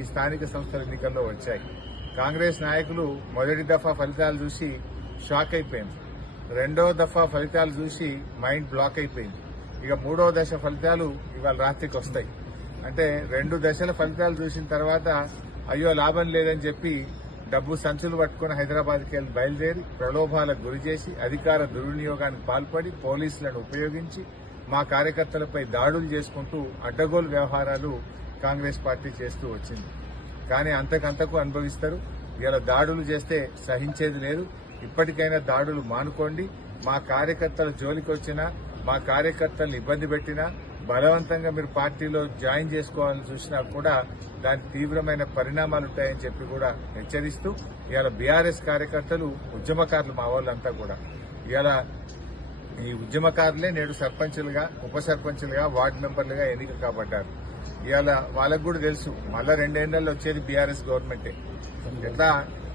ఈ స్థానిక సంస్థల ఎన్నికల్లో వచ్చాయి. కాంగ్రెస్ నాయకులు మొదటి దఫా ఫలితాలు చూసి షాక్ అయిపోయింది. రెండో దఫా ఫలితాలు చూసి మైండ్ బ్లాక్ అయిపోయింది. ఇక మూడో దశ ఫలితాలు ఇవాళ రాత్రికి వస్తాయి. అంటే 2 దశల ఫలితాలు చూసిన తర్వాత అయ్యో లాభం లేదని చెప్పి డబ్బు సంచులు పట్టుకుని హైదరాబాద్కి వెళ్లి బయలుదేరి ప్రలోభాలకు గురి చేసి అధికార దుర్వినియోగానికి పాల్పడి పోలీసులను ఉపయోగించి మా కార్యకర్తలపై దాడులు చేసుకుంటూ అడ్డగోలు వ్యవహారాలు కాంగ్రెస్ పార్టీ చేస్తూ వచ్చింది. కానీ అంతకంతకు అనుభవిస్తారు. ఇలా దాడులు చేస్తే సహించేది లేదు. ఇప్పటికైనా దాడులు మానుకోండి. మా కార్యకర్తల జోలికి వచ్చినా, మా కార్యకర్తలను ఇబ్బంది పెట్టినా, బలవంతంగా మీరు పార్టీలో జాయిన్ చేసుకోవాలని చూసినా కూడా దాని తీవ్రమైన పరిణామాలుంటాయని చెప్పి కూడా హెచ్చరిస్తూ ఇవాళ బీఆర్ఎస్ కార్యకర్తలు ఉద్యమకారులు మా వాళ్ళంతా కూడా ఇవాళ ఈ ఉద్యమకారులే నేడు సర్పంచులుగా, ఉప సర్పంచులుగా, వార్డు మెంబర్లుగా ఎన్నిక కాబడ్డారు. ఇవాళ వాళ్ళకు కూడా తెలుసు మళ్ళా 2 ఏళ్లలో వచ్చేది బీఆర్ఎస్ గవర్నమెంటే. ఎట్లా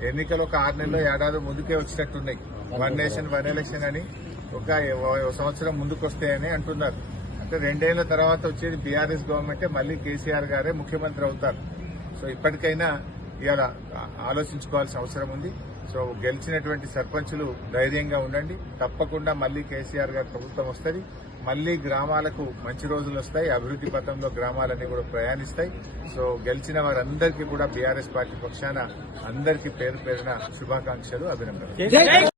ఎన్నికలు ఒక 6 నెలలు ఏడాది ముందుకే వచ్చినట్టున్నాయి. 1 నేషన్ 1 ఎలక్షన్ అని ఒక సంవత్సరం ముందుకు వస్తాయని అంటున్నారు. అంటే 2 ఏళ్ల తర్వాత వచ్చేది బీఆర్ఎస్ గవర్నమెంటే. మళ్లీ కేసీఆర్ గారే ముఖ్యమంత్రి అవుతారు. సో ఇప్పటికైనా ఇవాళ ఆలోచించుకోవాల్సిన అవసరం ఉంది. సో గెలిచినటువంటి సర్పంచులు ధైర్యంగా ఉండండి. తప్పకుండా మళ్లీ కేసీఆర్ గారి ప్రభుత్వం వస్తుంది. మళ్లీ గ్రామాలకు మంచి రోజులు వస్తాయి. అభివృద్ది పథంలో గ్రామాలన్నీ కూడా ప్రయాణిస్తాయి. సో గెలిచిన వారందరికీ కూడా బీఆర్ఎస్ పార్టీ పక్షాన అందరికీ పేరు పేరున శుభాకాంక్షలు, అభినందనలు.